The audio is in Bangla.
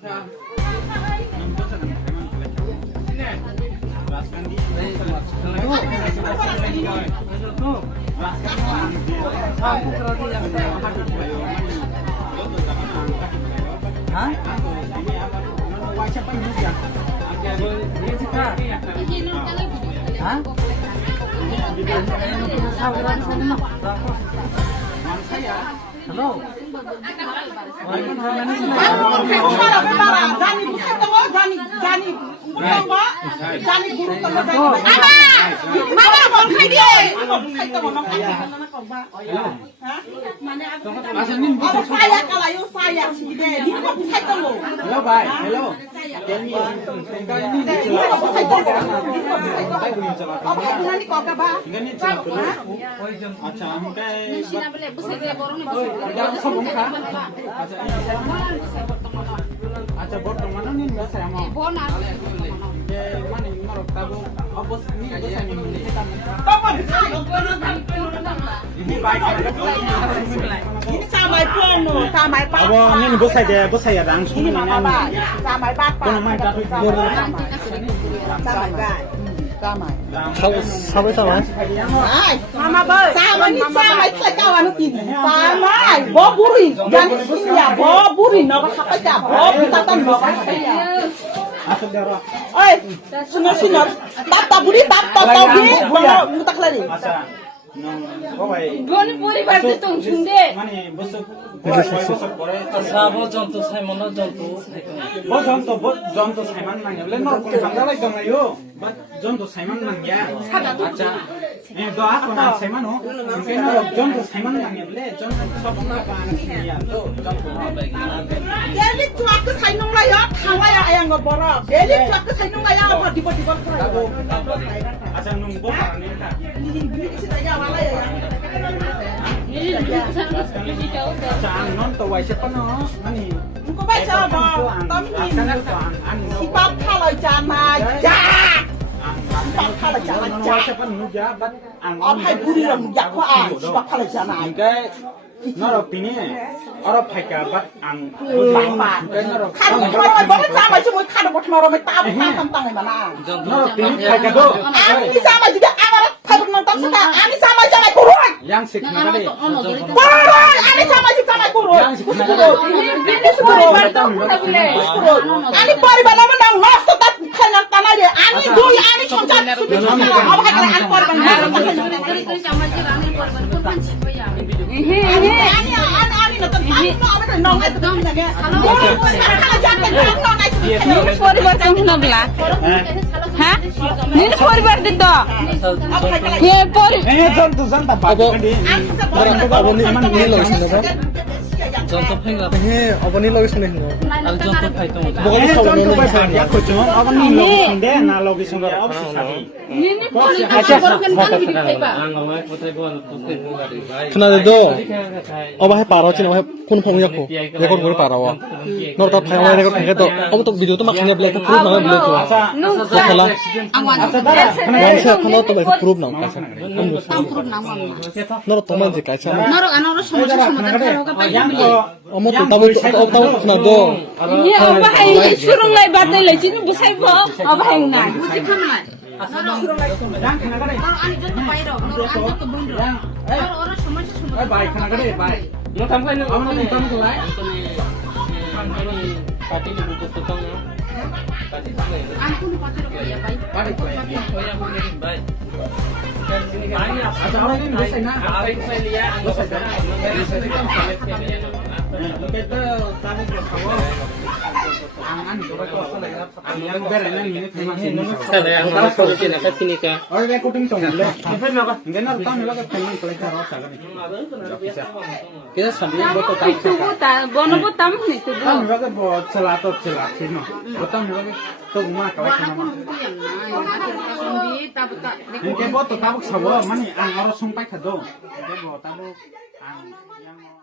Halo. Acha bottomana nin ba saya mau. Bona. Ye mani maro tabu obos ni ba saya ni muli kita. Papa. Ini baik. Ini samai pono, samai pa. Abo nin bo saya dang suni ni. Samai pa. Kono mai ta tu. Samai ba. Samai. Samai. Ai, mama ba. Samai ni samai ka kawan ti. Samai, bo buri. Jan ya bo buri no ba ka ja bo ta tan bo. Oi, sunor. Tap buri tap buri. Mutak lari. বনি পরিবার তে তো শুনদে মানে বছর পরে সাবো জন্তু সাইমন জন্তু জন্তু সাইমান নাঙ্গলে নরকম বাংলা গমায়ো বাট জন্তু সাইমান নাঙ্গিয়া আচ্ছা এ দোয়া কোনা সাইমানো কেন জন্তু সাইমান নাঙ্গলে জন্তু সব না বানিয়া তো জন্তু Eli tuak ke sainung la ya thawa ya ayang boro. Eli tuak ke sainung la ya apa di আচ্ছা নুম বো পারনে তা আচ্ছা নন তো ওয়াইছে পানো মানে Ko bai sa ba. Tam ni si pap thalai jan mai. Ja. Pap thalai jan mai. Ja. ওয়াইছে পানো যা but Am hai buri ram ya ko a si pap thalai jan mai. cái nó là pini ở đó phải cả bắt ăn cái nó là Khan ko bai ba sa mai chu moi khan bo thma ro mai ta tam tang mai ma na. nó là pini phải cả đó Ani sa mai juga amar thai nam tam sa ani sa mai ja mai ko roi. yang sik na đấy Ko roi ani sa mai juga mai ko roi. বিদেশ পরিবার তো না বলে Ani paribar nama nang nasta tat khanan tanah ye. Ani doi ani choncat subi choncat. Apa kata ani paribar? Ani nonton ani no apa tu nong itu nong lagi. Kalau jangan nong itu. পরিবার তো না বলা হ্যাঁ নিজ পরিবার দিত হে পরি eh jangan jangan tak di জন্তু ফাইলা হে অবনি লগে শুনে হিনো আর জন্তু ফাইতো eh jangan tu pasal ya kucing apa ni logi sende na logi sende opsi sabi নিনি পরিবার বরকেন কান বিদি খাইবা আঙ্গমায় কোথায় বল তুই মুগারি ভাই खोनादो दो अब है पारो चिनो है फोन फोन याखो रेकर्ड करे पारो न त फाइल रेकर्ड থাকে তো अब तो भिडियो तो माखने ब्लैक प्रूफ ना ब्लैक तो acha খেলা acha dara वंश खनो तो प्रूफ ना न तो मन जे काइसा নরক আনর সমস্যা সমাধান করোগা পাই yang ko अमो तो तब खोनादो হে অবাই সুরং লাই বাতাই লাই চিনু বসাইব অবাই না বুঝি খামলাই yang kena kare আমি যত বাইরে নর আমি যত বন্ধ আর ওর সমস্যা সমাধান eh baik kena kare baik mo tamkai no apa ni kamu tu lai পাটি নি বুঝতে তো না পাটি তো নাই আমি কোন কথা কইয়া ভাই baik কইয়া বলি ভাই acha orang ini bisa na আরে কই লিয়া আঙ্গো সাইডা kita tahu bersama angan juga kok yang berenang ini terima kasih তাহলে আমরা সরকে না কাছিনি কা और वे कुटिंग तो ले फिर ना इंगे ना ताम लगा पेमेंट कलेक्ट करो सागने kita sambil boto tak তুবু তা বনবো তাম নি তুবু ताम लगा बहुत चला थी no ताम लगा तो मा कलेक्ट ना इंगे boto tabuk sabo mani ang oro sumpai khado इंगे boto tabuk ang yang